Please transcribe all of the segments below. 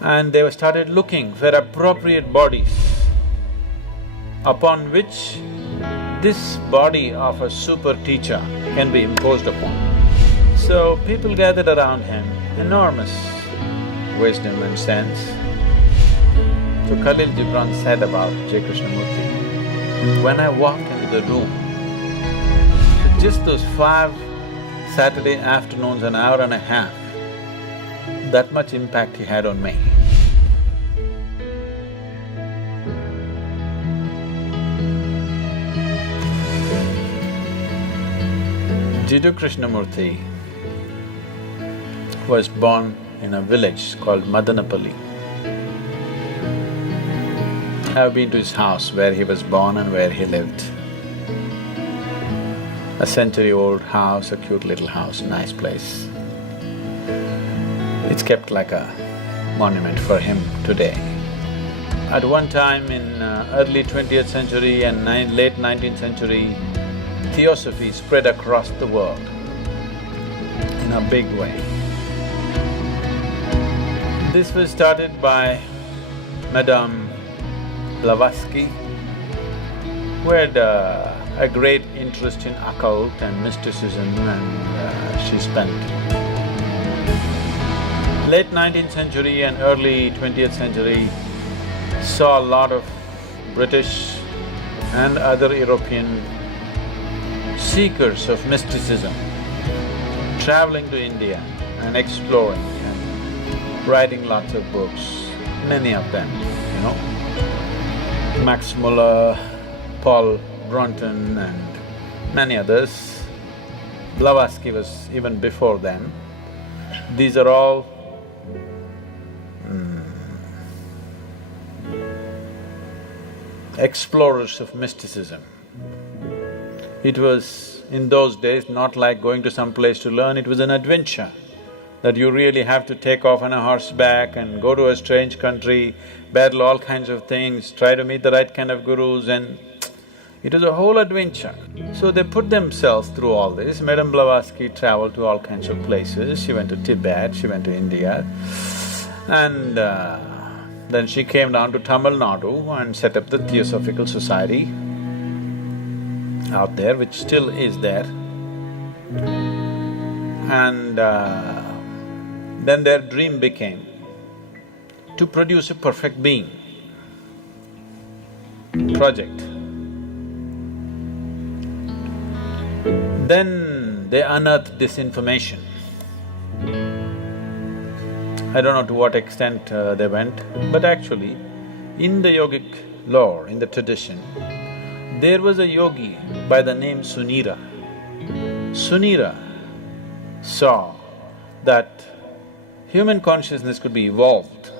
and they started looking for appropriate bodies upon which this body of a super teacher can be imposed upon. So people gathered around him, enormous wisdom and sense. So Khalil Gibran said about J. Krishnamurti, when I walked into the room, just those 5 Saturday afternoons, an hour and a half, that much impact he had on me. Jiddu Krishnamurti was born in a village called Madanapalli. I've been to his house where he was born and where he lived. A century-old house, a cute little house, nice place. It's kept like a monument for him today. At one time in early 20th century and late 19th century, theosophy spread across the world in a big way. This was started by Madame Blavatsky, who had a great interest in occult and mysticism, and she spent late 19th century and early 20th century saw a lot of British and other European seekers of mysticism traveling to India and exploring and writing lots of books, many of them, you know. Max Muller, Paul Brunton and many others. Blavatsky was even before them. These are all explorers of mysticism. It was, in those days, not like going to some place to learn, it was an adventure that you really have to take off on a horseback and go to a strange country, battle all kinds of things, try to meet the right kind of gurus, and it was a whole adventure. So they put themselves through all this. Madame Blavatsky traveled to all kinds of places. She went to Tibet, she went to India, and then she came down to Tamil Nadu and set up the Theosophical Society out there, which still is there. And then their dream became to produce a perfect being project. Then they unearthed this information. I don't know to what extent they went, but actually, in the yogic lore, in the tradition, there was a yogi by the name Sunira. Sunira saw that human consciousness could be evolved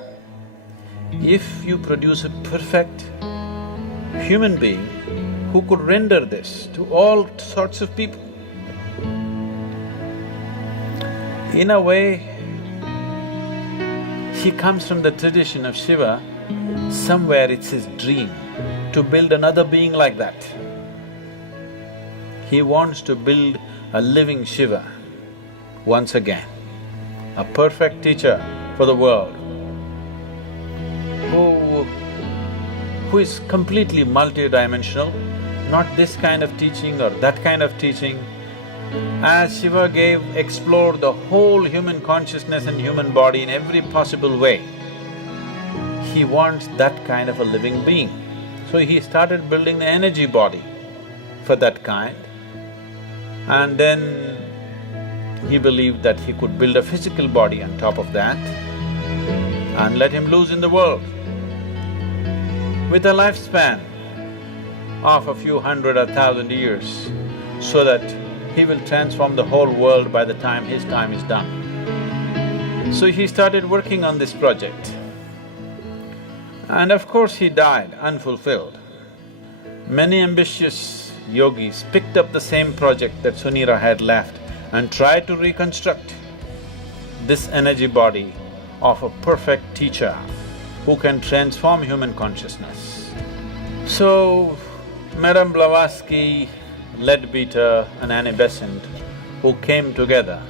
if you produce a perfect human being who could render this to all sorts of people. In a way, he comes from the tradition of Shiva. Somewhere it's his dream to build another being like that. He wants to build a living Shiva once again, a perfect teacher for the world, who is completely multidimensional, not this kind of teaching or that kind of teaching. As Shiva explored the whole human consciousness and human body in every possible way, he wants that kind of a living being. So he started building the energy body for that kind, and then he believed that he could build a physical body on top of that and let him loose in the world with a lifespan of a few hundred or thousand years, so that he will transform the whole world by the time his time is done. So he started working on this project. And of course he died unfulfilled. Many ambitious yogis picked up the same project that Sunira had left and tried to reconstruct this energy body of a perfect teacher who can transform human consciousness. So, Madame Blavatsky, Leadbeater and Annie Besant, who came together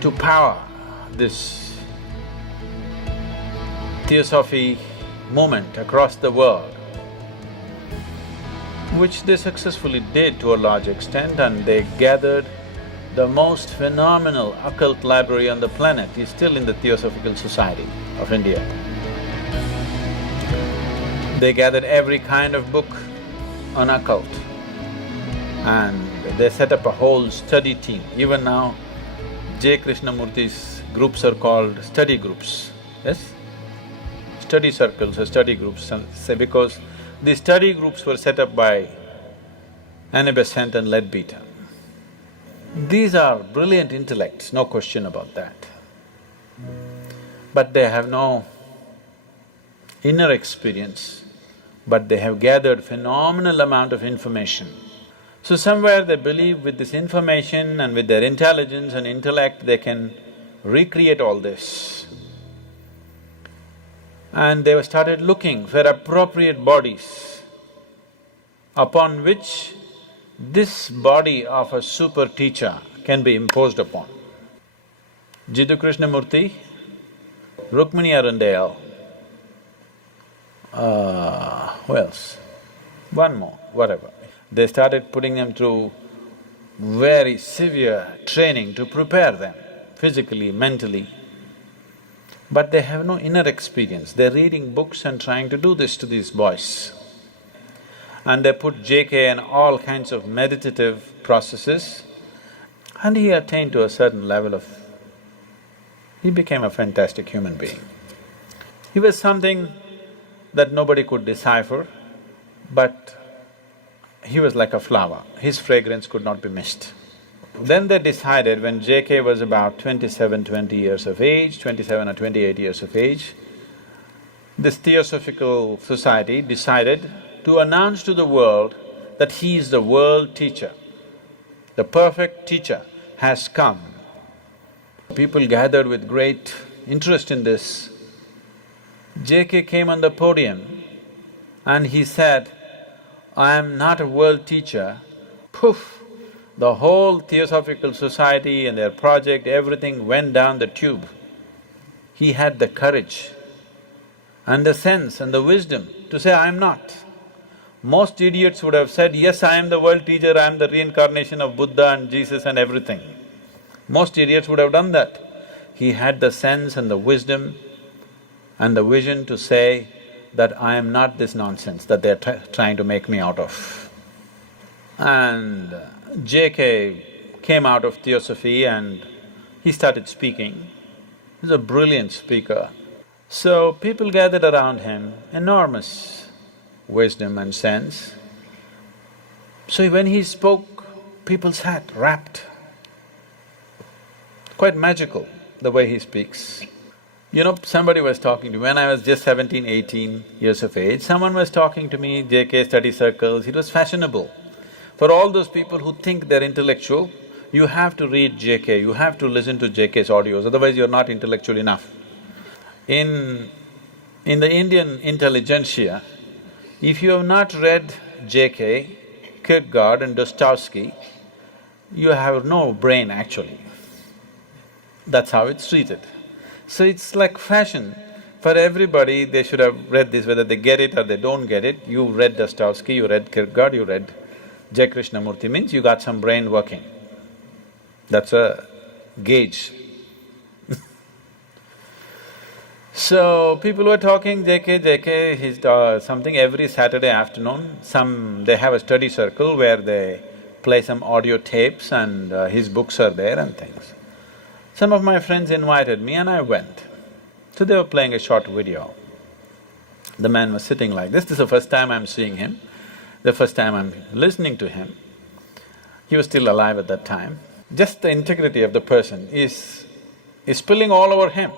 to power this theosophy movement across the world, which they successfully did to a large extent, and they gathered the most phenomenal occult library on the planet is still in the Theosophical Society of India. They gathered every kind of book on occult and they set up a whole study team. Even now, Krishnamurti's groups are called study groups, yes? Study circles or study groups, because these study groups were set up by Anabesant and Leadbeater. These are brilliant intellects, no question about that. But they have no inner experience, but they have gathered phenomenal amount of information. So somewhere they believe with this information and with their intelligence and intellect, they can recreate all this. And they started looking for appropriate bodies upon which this body of a super teacher can be imposed upon. Jiddu Krishnamurti, Rukmini Arundale, who else? One more, whatever. They started putting them through very severe training to prepare them physically, mentally. But they have no inner experience, they're reading books and trying to do this to these boys. And they put JK in all kinds of meditative processes, and he attained to a certain level of… he became a fantastic human being. He was something that nobody could decipher, but he was like a flower, his fragrance could not be missed. Then they decided, when JK was about 20 years of age, 27 or 28 years of age, this Theosophical Society decided to announce to the world that he is the world teacher. The perfect teacher has come. People gathered with great interest in this. JK came on the podium and he said, "I am not a world teacher." Poof! The whole Theosophical Society and their project, everything went down the tube. He had the courage and the sense and the wisdom to say, "I am not." Most idiots would have said, "Yes, I am the world teacher, I am the reincarnation of Buddha and Jesus and everything." Most idiots would have done that. He had the sense and the wisdom and the vision to say that I am not this nonsense that they're trying to make me out of. And JK came out of Theosophy and he started speaking. He's a brilliant speaker. So people gathered around him, enormous wisdom and sense. So when he spoke, people sat rapt. Quite magical, the way he speaks. You know, somebody was talking to me, when I was just 17, 18 years of age, someone was talking to me, JK study circles, it was fashionable. For all those people who think they're intellectual, you have to read JK, you have to listen to JK's audios, otherwise you're not intellectual enough. In the Indian intelligentsia, if you have not read JK, Kierkegaard and Dostoevsky, you have no brain actually. That's how it's treated. So it's like fashion. For everybody, they should have read this, whether they get it or they don't get it. You read Dostoevsky, you read Kierkegaard, you read J. Krishnamurti, means you got some brain working. That's a gauge. So, people were talking, JK, he's something every Saturday afternoon, they have a study circle where they play some audio tapes and his books are there and things. Some of my friends invited me and I went. So they were playing a short video. The man was sitting like this is the first time I'm seeing him, the first time I'm listening to him. He was still alive at that time. Just the integrity of the person is spilling all over him.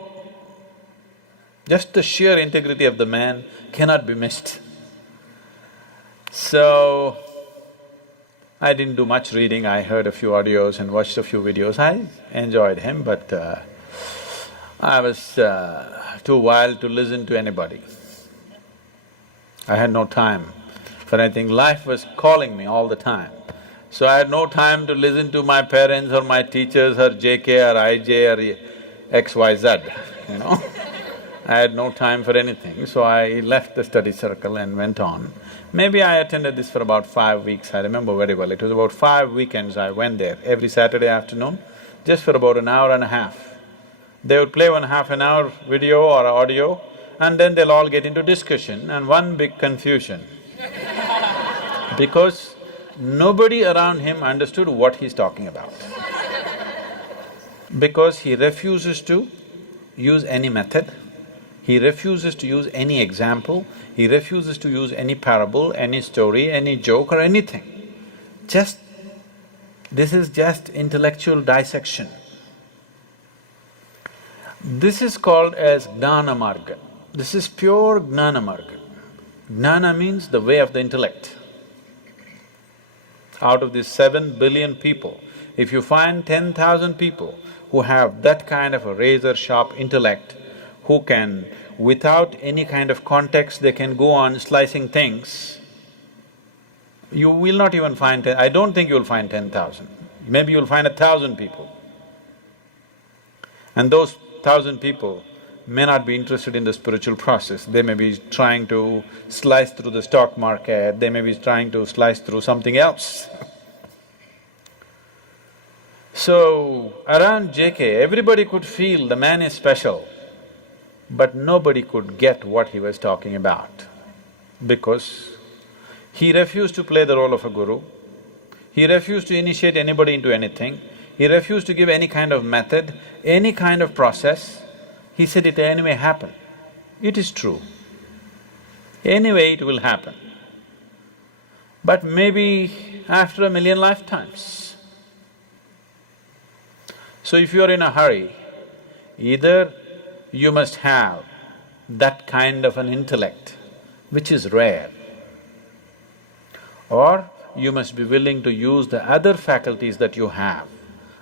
Just the sheer integrity of the man cannot be missed. So, I didn't do much reading, I heard a few audios and watched a few videos. I enjoyed him, but I was too wild to listen to anybody. I had no time for anything, life was calling me all the time. So I had no time to listen to my parents or my teachers or JK or IJ or XYZ, you know I had no time for anything, so I left the study circle and went on. Maybe I attended this for about 5 weeks, I remember very well. It was about 5 weekends I went there, every Saturday afternoon, just for about an hour and a half. They would play one half an hour video or audio, and then they'll all get into discussion and one big confusion. Because nobody around him understood what he's talking about. Because he refuses to use any method, he refuses to use any example, he refuses to use any parable, any story, any joke or anything. This is just intellectual dissection. This is called as Gnana Marga. This is pure Gnana Marga. Gnana means the way of the intellect. Out of these 7 billion people, if you find 10,000 people who have that kind of a razor-sharp intellect, who can, without any kind of context, they can go on slicing things, you will not even find I don't think you'll find 10,000. Maybe you'll find 1,000 people. And those 1,000 people may not be interested in the spiritual process, they may be trying to slice through the stock market, they may be trying to slice through something else. So, around JK, everybody could feel the man is special, but nobody could get what he was talking about, because he refused to play the role of a guru, he refused to initiate anybody into anything, he refused to give any kind of method, any kind of process. He said it anyway happen. It is true. Anyway it will happen. But maybe after 1,000,000 lifetimes. So if you're in a hurry, either you must have that kind of an intellect, which is rare, or you must be willing to use the other faculties that you have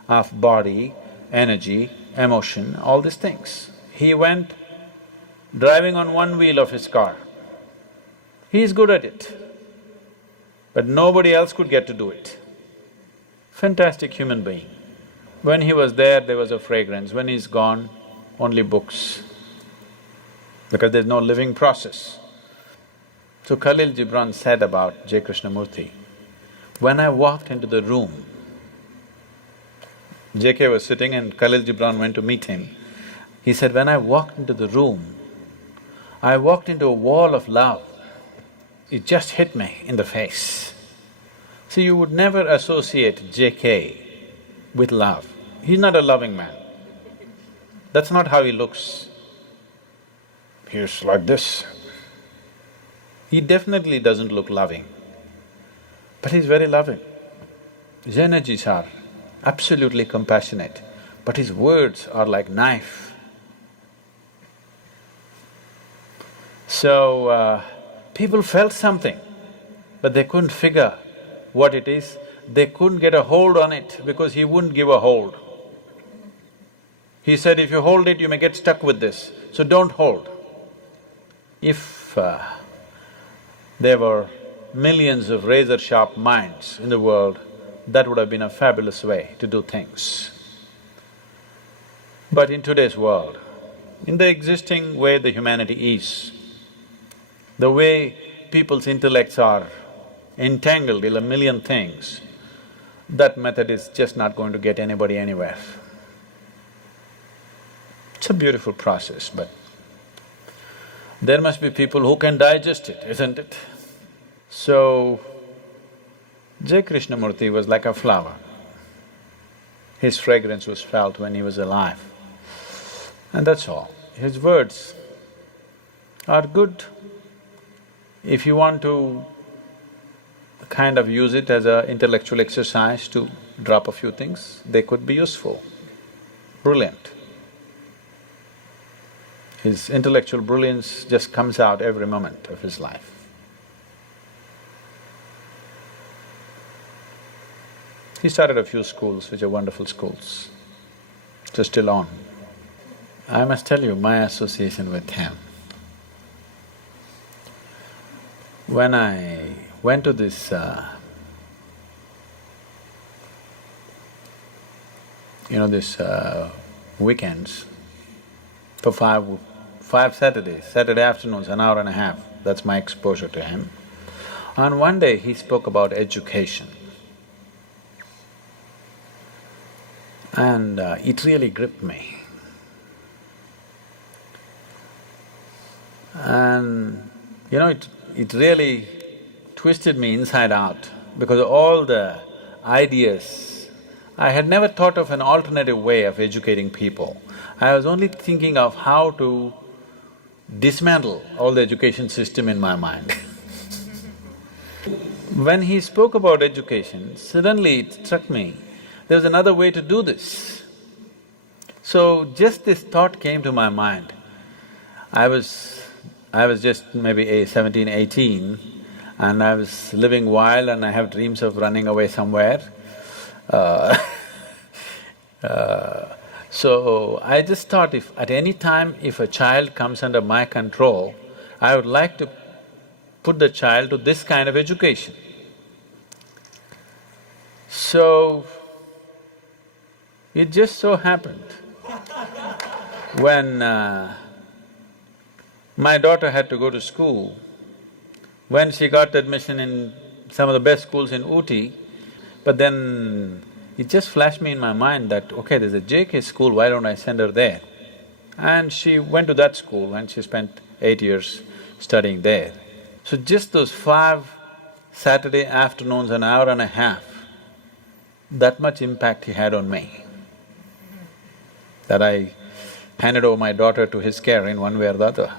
of body, energy, emotion, all these things. He went driving on one wheel of his car. He is good at it, but nobody else could get to do it. Fantastic human being. When he was there was a fragrance, when he's gone, only books, because there's no living process. So Khalil Gibran said about J. Krishnamurti, when I walked into the room, JK was sitting and Khalil Gibran went to meet him. He said, when I walked into the room, I walked into a wall of love. It just hit me in the face. See, you would never associate JK with love. He's not a loving man. That's not how he looks. He's like this. He definitely doesn't look loving, but he's very loving. His energies are absolutely compassionate, but his words are like knife. So, people felt something, but they couldn't figure what it is. They couldn't get a hold on it because he wouldn't give a hold. He said, if you hold it, you may get stuck with this, so don't hold. If there were millions of razor-sharp minds in the world, that would have been a fabulous way to do things. But in today's world, in the existing way the humanity is, the way people's intellects are entangled in 1,000,000 things, that method is just not going to get anybody anywhere. It's a beautiful process, but there must be people who can digest it, isn't it? So, J. Krishnamurti was like a flower. His fragrance was felt when he was alive, and that's all. His words are good. If you want to kind of use it as an intellectual exercise to drop a few things, they could be useful, brilliant. His intellectual brilliance just comes out every moment of his life. He started a few schools, which are wonderful schools, which are still on. I must tell you my association with him. When I went to this weekends for 5 Saturdays, Saturday afternoons, an hour and a half, that's my exposure to him. And one day he spoke about education. And it really gripped me. And it really twisted me inside out because all the ideas, I had never thought of an alternative way of educating people. I was only thinking of how to dismantle all the education system in my mind. When he spoke about education, suddenly it struck me, there's another way to do this. So just this thought came to my mind. I was just maybe 17, 18, and I was living wild and I have dreams of running away somewhere. So I just thought if at any time if a child comes under my control, I would like to put the child to this kind of education. So, it just so happened when my daughter had to go to school, when she got admission in some of the best schools in Ooty, but then it just flashed me in my mind that, okay, there's a JK school, why don't I send her there? And she went to that school and she spent 8 years studying there. So just those 5 Saturday afternoons, an hour and a half, that much impact he had on me, that I handed over my daughter to his care in one way or the other.